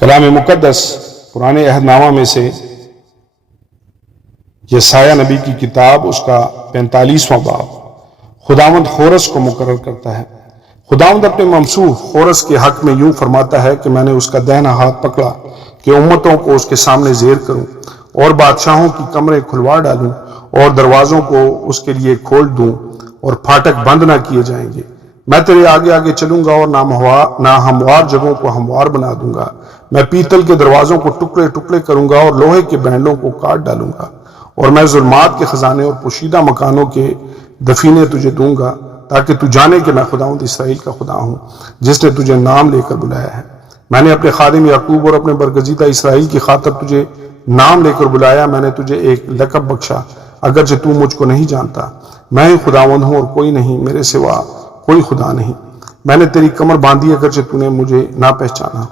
کلام مقدس پرانے عہد نامہ میں سے یسایہ نبی کی کتاب اس کا 45واں باب خداوند خورس کو مقرر کرتا ہے۔ خداوند اپنے ممسوح خورس کے حق میں یوں فرماتا ہے کہ میں نے اس کا دہنا ہاتھ پکڑا کہ امتوں کو اس کے سامنے زیر کروں اور بادشاہوں کی کمریں کھلوا ڈالوں اور دروازوں کو اس کے لیے کھول دوں اور پھاٹک بند نہ کیے جائیں گے۔ میں تیرے آگے آگے چلوں گا اور ناہموار جگہوں کو ہموار بنا دوں گا۔ میں پیتل کے دروازوں کو ٹکڑے ٹکڑے کروں گا اور لوہے کے بینڈوں کو کاٹ ڈالوں گا، اور میں ظلمات کے خزانے اور پوشیدہ مکانوں کے دفینے تجھے دوں گا، تاکہ تو جانے کہ میں خداوند اسرائیل کا خدا ہوں، جس نے تجھے نام لے کر بلایا ہے۔ میں نے اپنے خادم یعقوب اور اپنے برگزیدہ اسرائیل کی خاطر تجھے نام لے کر بلایا۔ میں نے تجھے ایک لقب بخشا، اگرچہ تو مجھ کو نہیں جانتا۔ میں ہی خداوند ہوں اور کوئی نہیں، میرے سوا کوئی خدا نہیں۔ میں نے تیری کمر باندھی، اگرچہ تو نے مجھے نہ پہچانا،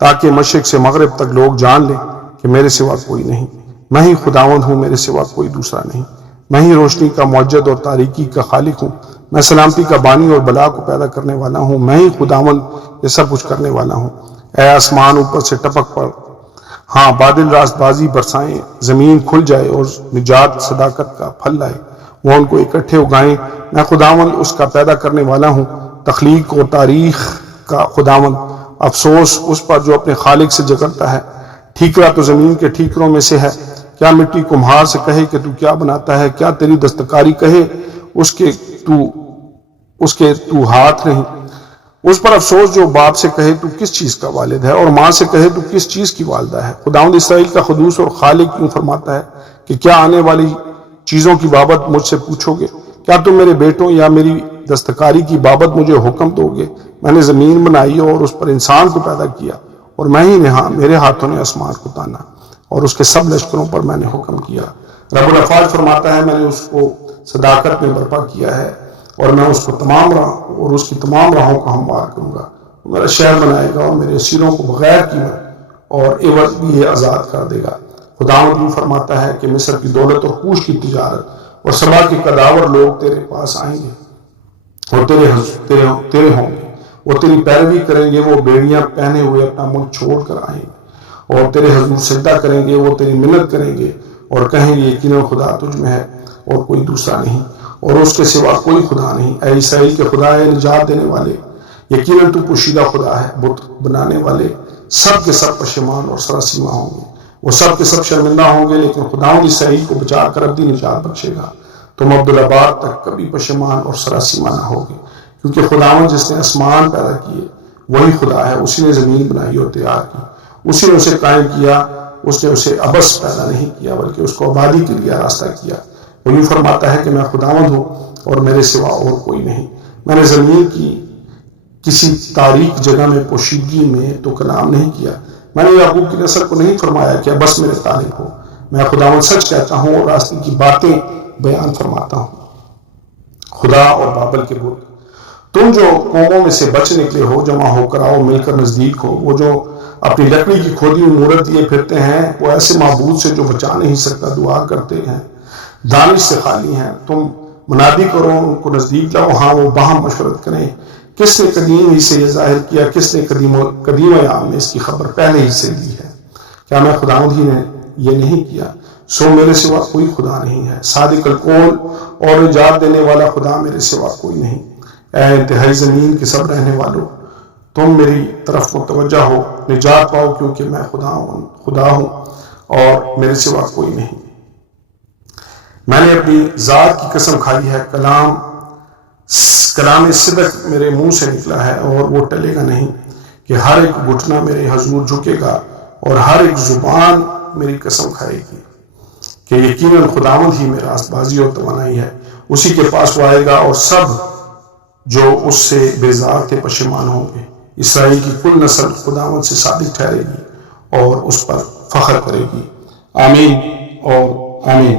تاکہ مشرق سے مغرب تک لوگ جان لیں کہ میرے سوا کوئی نہیں۔ میں ہی خداوند ہوں، میرے سوا کوئی دوسرا نہیں۔ میں ہی روشنی کا موجد اور تاریکی کا خالق ہوں۔ میں سلامتی کا بانی اور بلا کو پیدا کرنے والا ہوں۔ میں ہی خداوند یہ سب کچھ کرنے والا ہوں۔ اے آسمان اوپر سے ٹپک پڑ، ہاں بادل راست بازی برسائیں، زمین کھل جائے اور نجات صداقت کا پھل لائے، وہ ان کو اکٹھے اگائیں۔ میں خداوند اس کا پیدا کرنے والا ہوں، تخلیق اور تاریخ کا خداوند۔ افسوس اس پر جو اپنے خالق سے جھگڑتا ہے۔ ٹھیکرا تو زمین کے ٹھیکروں میں سے ہے۔ کیا مٹی کمہار سے کہے کہ تو کیا بناتا ہے؟ کیا تیری دستکاری کہے اس کے تو ہاتھ نہیں؟ اس پر افسوس جو باپ سے کہے تو کس چیز کا والد ہے، اور ماں سے کہے تو کس چیز کی والدہ ہے۔ خداوند اسرائیل کا قدوس اور خالق یوں فرماتا ہے کہ کیا آنے والی چیزوں کی بابت مجھ سے پوچھو گے؟ کیا تم میرے بیٹوں یا میری دستکاری کی بابت مجھے حکم دو گے؟ میں نے زمین بنائی اور اس پر انسان کو پیدا کیا، اور میں ہی نے میرے ہاتھوں نے آسمان کو تانا، اور اس کے سب لشکروں پر میں نے حکم کیا۔ رب الافعال فرماتا ہے، میں نے اس کو صداقت میں برپا کیا ہے، اور میں اس کو اس کی تمام راہوں کو ہموار کروں گا۔ میرا شہر بنائے گا اور میرے اسیروں کو بغیر قیمت اور عوض بھی یہ آزاد کر دے گا۔ خداوند یوں فرماتا ہے کہ مصر کی دولت اور کوش کی تجارت اور سبا کے قداور لوگ تیرے پاس آئیں گے اور تیرے ہوں گے، وہ تیری پیروی کریں گے، وہ بیڑیاں پہنے ہوئے اپنا ملک چھوڑ کر آئیں گے اور تیرے حضور سجدہ کریں گے، وہ تیری منت کریں گے اور کہیں گے یقیناً خدا تجھ میں ہے اور کوئی دوسرا نہیں، اور اس کے سوا کوئی خدا نہیں۔ اے اسرائیل کے خدا، اے نجات دینے والے، یقیناً تو پوشیدہ خدا ہے۔ بت بنانے والے سب کے سب پشیمان اور سراسیمہ ہوں گے، وہ سب کے سب شرمندہ ہوں گے، لیکن خداوند اسرائیل کو بچا کر ابدی نجات بخشے گا۔ تم عبدالآباد تک کبھی پشیمان اور سراسیمہ نہ ہوگے، کیونکہ خداوند جس نے آسمان پیدا کیے وہی خدا ہے۔ اسی نے زمین بنائی اور تیار کی، اسی نے اسے قائم کیا۔ اس نے اسے عبث پیدا نہیں کیا، بلکہ اس کو آبادی کے لیے راستہ کیا۔ وہ یوں فرماتا ہے کہ میں خداوند ہوں اور میرے سوا اور کوئی نہیں۔ میں نے زمین کی کسی تاریک جگہ میں پوشیدگی میں تو کلام نہیں کیا۔ میں نے یعقوب کی نسل کو نہیں فرمایا کہ بس میرے طالب ہو۔ میں خداوند سچ کہتا ہوں اور راستے کی باتیں بیان فرماتا ہوں۔ خدا اور بابل کے بت، تم جو قوموں میں سے بچ نکلے ہو، جمع ہو کر آؤ، مل کر نزدیک ہو۔ وہ جو اپنی لکڑی کی کھودی ہوئی مورت لیے پھرتے ہیں، وہ ایسے معبود سے جو بچا نہیں سکتا دعا کرتے ہیں، دانش سے خالی ہیں۔ تم منادی کرو، ان کو نزدیک لاؤ، ہاں وہ باہم مشورت کریں۔ کس نے قدیم ہی سے یہ ظاہر کیا؟ کس نے قدیم ایام میں اس کی خبر پہلے ہی سے دی ہے؟ کیا میں خداوند ہی نے یہ نہیں کیا؟ سو میرے سوا کوئی خدا نہیں ہے۔ صادق القول اور نجات دینے والا خدا میرے سوا کوئی نہیں۔ اے انتہائی زمین کے سب رہنے والوں، تم میری طرف متوجہ ہو، نجات پاؤ، کیونکہ میں خدا ہوں اور میرے سوا کوئی نہیں۔ میں نے اپنی ذات کی قسم کھائی ہے، کلام صدق میرے منہ سے نکلا ہے اور وہ ٹلے گا نہیں، کہ ہر ایک گھٹنا میرے حضور جھکے گا اور ہر ایک زبان میری قسم کھائے گی کہ یقیناً خداوند ہی میں راست بازی اور توانائی ہے۔ اسی کے پاس وہ آئے گا اور سب جو اس سے بیزار تھے پشیمان ہوں گے۔ اسرائیل کی کل نسل خداوند سے صادق ٹھہرے گی اور اس پر فخر کرے گی۔ آمین اور آمین۔